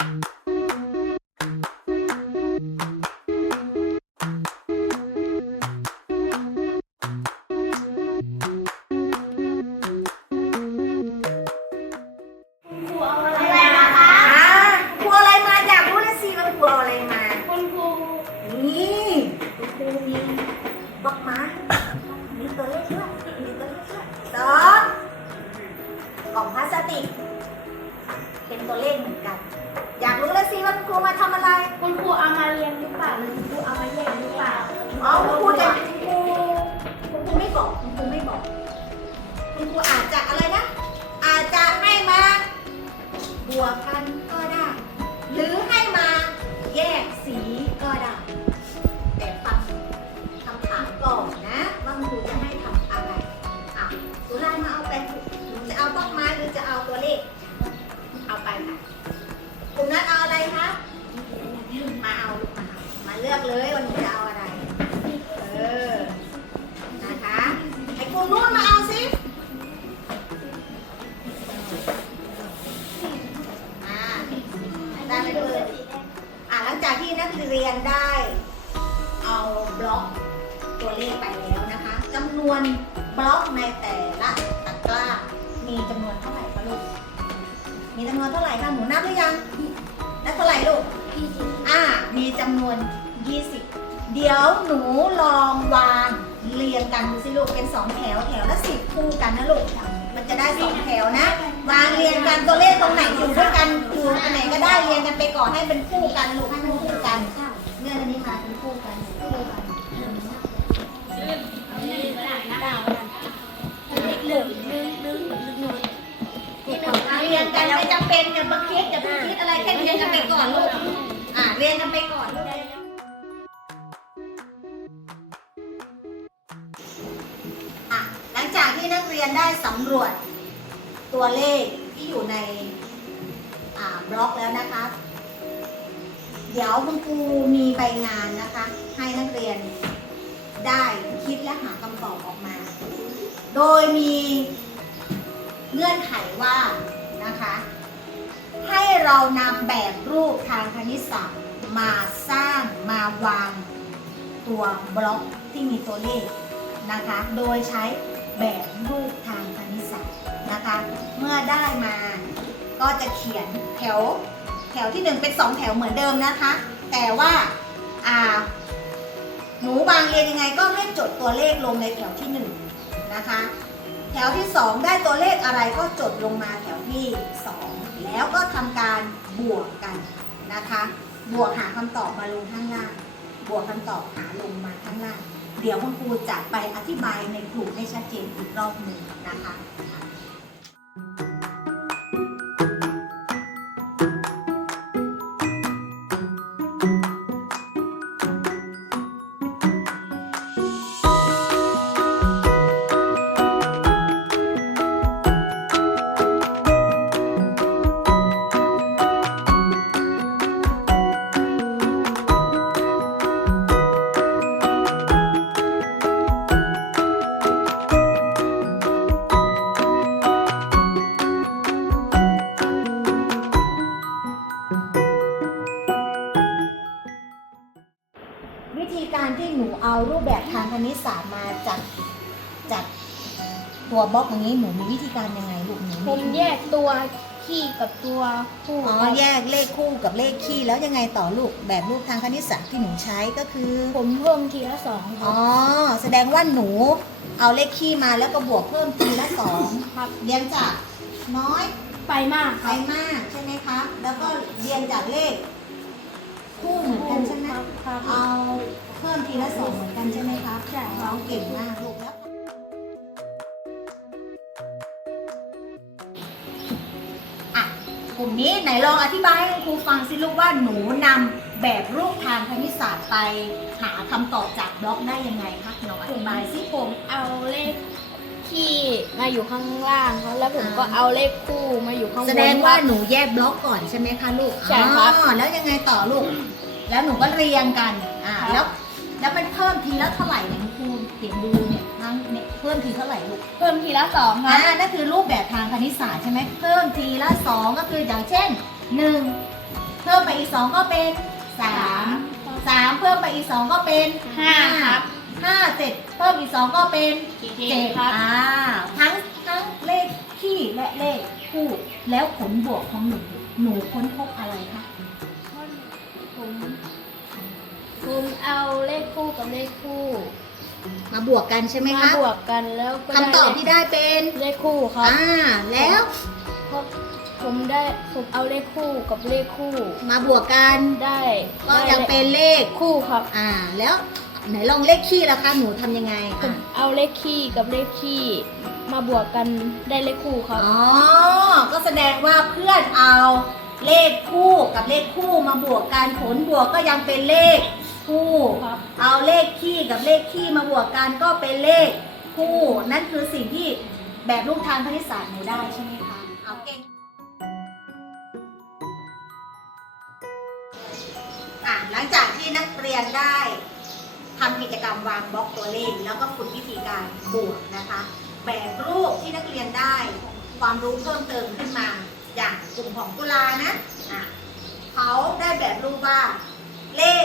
ครู ยนได้เอาบล็อกตัวเลขไปแล้วนะคะจำนวนบล็อกในแต่ละตะกร้า มีจำนวนเท่าไหร่คะลูก มีจำนวนเท่าไหร่คะหนูนับหรือยังนับเท่าไหร่ลูกอ่า มีจำนวน 20 เดี๋ยวหนูลองวางเรียงกันดูสิลูกเป็น2แถวแถวละ10คู่กันนะลูกมันจะได้2แถวนะ วางเรียงกันตัวเลขตรงไหนอยู่ด้วยกันอยู่อันไหนก็ได้เรียงกันไปก่อนให้เป็นคู่กันลูกให้มันคู่กัน เงื่อนอันนี้มาเป็นคู่กันคู่กันเรียงกันไม่จำเป็นอย่ามาคิดอย่าเพิ่งคิดอะไรแค่เรียงกันไปก่อนลูกอ่าเรียงกันไปก่อนลูกอะหลังจากที่นักเรียนได้สำรวจตัวเลขที่อยู่ในอ่าบล็อกแล้วนะคะ เดี๋ยวคุณครูมีใบงานนะคะ ให้นักเรียนได้คิดและหาคำตอบออกมา โดยมีเงื่อนไขว่านะคะ ให้เรานำแบบรูปทางคณิตศาสตร์มาสร้างมาวางตัวบล็อกที่มีตัวเลขนะคะ โดยใช้แบบรูปทางคณิตศาสตร์นะคะ เมื่อได้มาก็จะเขียนแถว แถวที่หนึ่งเป็นสองแถวเหมือนเดิมนะคะ แต่ว่าอ่าหนูวางเรียนยังไงก็ให้จดตัวเลขลงในแถวที่หนึ่งนะคะ แถวที่ 2 ได้ตัวเลขอะไรก็จดลงมาแถวที่ 2 แล้วก็ทำการบวกกันนะคะ บวกหาคำตอบมาลงข้างล่าง บวกคำตอบหาลงมาข้างล่าง เดี๋ยวคุณครูจะไปอธิบายในกลุ่มให้ชัดเจนอีกรอบหนึ่งนะคะ วิธีการที่หนูเอารูปแบบทางคณิตศาสตร์มาจัดจัดตัวบล็อกอย่างนี้หนูมีวิธีการยังไงลูกหนูผมแยกตัวขี้กับตัวคู่อ๋อแยกเลขคู่กับเลขคี่แล้วยังไงต่อลูกแบบรูปทางคณิตศาสตร์ที่หนูใช้ก็คือ ผมเพิ่มทีละสองครัอ๋บอแสดงว่าหนูเอาเลขคี่มาแล้วก็บวกเพิ่มทีละสองครับเรียงจากน้อยไปมากคไปรับมากใช่ไหมคะแล้วก็เรียงจากเลข คู่เหมือนกันใช่ไหมครับเอาเพิ่มทีละสองเหมือนกันใช่ไหมคะใช่รับน้องเก่งมากลูกแล้วอะกลุ่มนี้ไหนลองอธิบายให้ครูฟังสิลูกว่าหนูนำแบบรูปทางคณิตศาสตร์ไปหาคำตอบจากบล็อกได้ยังไงคะลองอธิบายสิผมเอาเลข ขี้มาอยู่ข้างล่างครับแล้วผมก็เอาเลขคู่มาอยู่ข้างบนแสดงว่าครับหนูแยกบล็อกก่อนใช่ไหมคะลูกใช่ครับ อ๋อแล้วยังไงต่อลูก แล้วหนูก็เรียงกัน อ่า ครับ แล้ว แล้วมันเพิ่มทีละเท่าไหร่เนี่ยคุณครูเห็นดูเนี่ยทั้งเนี่ยเพิ่มทีเท่าไหร่ลูก เพิ่มทีละสองครัอ่าบ นั่นคือรูปแบบทางคณิตศาสตร์ใช่ไหมเพิ่มทีละสองก็คืออย่างเช่นหนึ่งเพิ่มไปอีกสองก็เป็นสามสามเพิ่มไปอีกสองก็เป็นห้าครับ ห้าเสร็จเพิ่มอีกสองก็เป็นเจ็เจ็ดดครับ อ่าทั้งทั้งเลขคี่และเลขคู่ แล้วผลบวกของหนูหนูค้นพบอะไรคะผมผมเอาเลขคู่กับเลขคู่มาบวกกันใช่ไหมมาคะบวกกันแล้วก็คำตอบที่ได้เป็นเลขคู่ครับอ่าแล้วเพราะผมได้ผมเอาเลขคู่กับเลขคู่ มาบวกกันได้ก็ได้ยังเป็นเลข คู่ครับ อ่า แล้ว ไหนลองเลขคี่ล่ะคะหนูทำยังไงผอะมเอาเลขคี่กับเลขคี่มาบวกกันได้เลขคู่ครับ อ๋อ ก็แสดงว่าเพื่อนเอาเลขคู่กับเลขคู่มาบวกกันผลบวกก็ยังเป็นเลขคู่ ครับ เอาเลขคี่กับเลขคี่มาบวกกันก็เป็นเลขคู่ นั่นคือสิ่งที่แบบรูปทางคณิตศาสตร์หนูได้ใช่ไหมคะเอาเก่งอะหลังจากที่นักเรียนได้ ทำกิจกรรมวางบล็อกตัวเลข แล้วก็ฝึกวิธีการบวกนะคะแบบรูปที่นักเรียนได้ ความรู้เพิ่มเติมขึ้นมา อย่างกลุ่มของกุลานะะเขาได้แบบรูปว่าเลข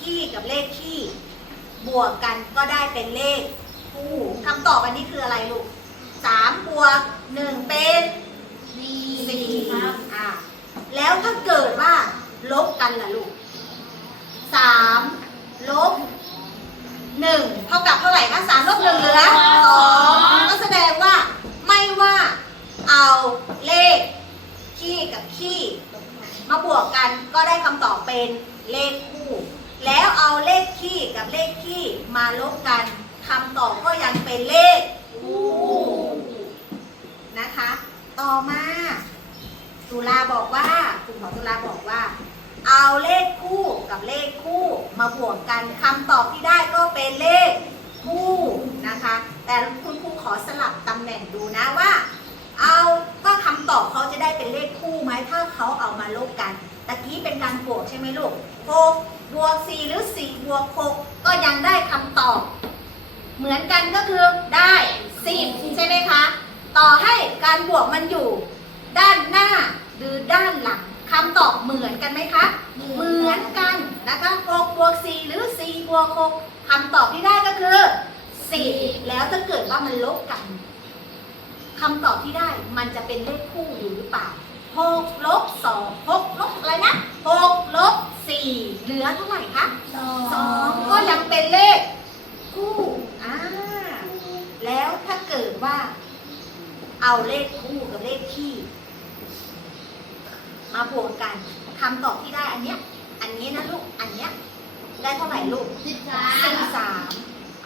คี่กับเลขคี่บวกกันก็ได้เป็นเลขคู่คำตอบอันนี้คืออะไรลูกสามบวกหนึ่งเป็น สี่ครับอะแล้วถ้าเกิดว่า ลบกันล่ะลูกสามลบหนึ่งเท่ากับเท่าไหร่คะสามลบหนึ่งเหลือสองก็แสดงว่า ไม่ว่าเอาเลขคี่ กับคี่มาบวกกันก็ได้คำตอบเป็นเลขคู่ แล้วเอาเลขคี่กับเลขคี่มาลบกันคำตอบก็ยังเป็นเลขคู่นะคะ ต่อมาตุลาบอกว่ากลุ่มของตุลาบอกว่า เอาเลขคู่กับเลขคู่มาบวกกันคำตอบที่ได้ก็เป็นเลขคู่นะคะ แต่คุณครูขอสลับตำแหน่งดูนะว่า เอา คำตอบเขาจะได้เป็นเลขคู่ไหมถ้าเขาเอามาลบกันตะกี้เป็นการบวกใช่ไหมลูกหกบวกสี่หรือสี่บวกหกก็ยังได้คำตอบ เหมือนกันก็คือได้สิบใช่ไหมคะ ต่อให้การบวกมันอยู่ ด้านหน้าหรือด้านหลังคำตอบเหมือนกันไหมคะ เหมือนกันนะคะ6บวก4หรือ4บวก6คำตอบที่ได้ก็คือ 4 แล้วถ้าเกิดว่ามันลบกัน คำตอบที่ได้มันจะเป็นเลขคู่อยู่หรือเปล่า6ลบ2 6ลบอะไรนะ6ลบ4เหลือเท่าไหร่คะ2ก็ยังเป็นเลขคู่อ่าแล้วถ้าเกิดว่า เอาเลขคู่กับเลขคี่ มาบวกกันคำตอบที่ได้อันเนี้ย อันนี้นะลูก อันเนี้ย ได้เท่าไหร่ลูกสิบสาสิมบสาม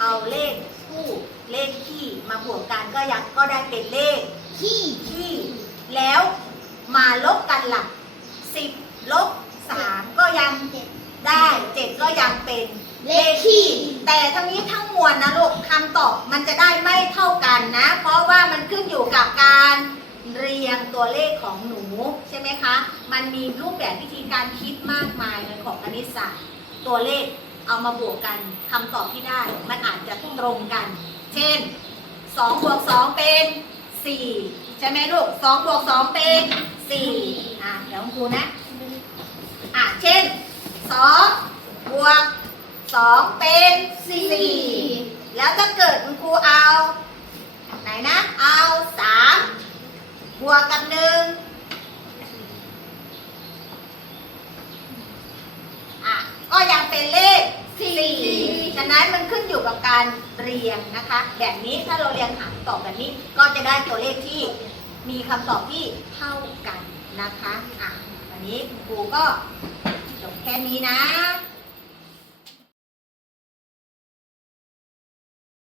เอาเลข คู่เลขคี่มาบวกกันก็ยังก็ได้เป็นเลขขี้คี่แล้วมาลบกันหลักสิบลบสามก็ยังได้เจ็ดก็ยังเป็นเลขขี้แต่ทั้งนี้ทั้งมวลนะลูกคำตอบมันจะได้ไม่เท่ากันนะ เพราะว่ามันขึ้นอยู่กับการเรียงตัวเลขของหนูใช่ไหมคะ มันมีรูปแบบวิธีการคิดมากมายในของคณิตศาสตร์ตัวเลข เอามาบวกกันคำตอบที่ได้ มันอาจจะตรงกัน เช่น2บวก2เป็น4ใช่ไหมลูก2บวก2เป็น4อะเดี๋ยวครูนะอะเช่น2บวก2เป็น4แล้วถ้าเกิดคุณครูเอาไหนนะ เอา3บวกกับ1อะก็ยังเป็นเลข 4ฉะนั้นมันขึ้นอยู่กับการเรียงนะคะ แบบนี้ถ้าเราเรียงหารตอบแบบนี้ก็จะได้ตัวเลขที่มีคำตอบที่เท่ากันนะคะอะวันนี้คุณครูก็จบแค่นี้นะ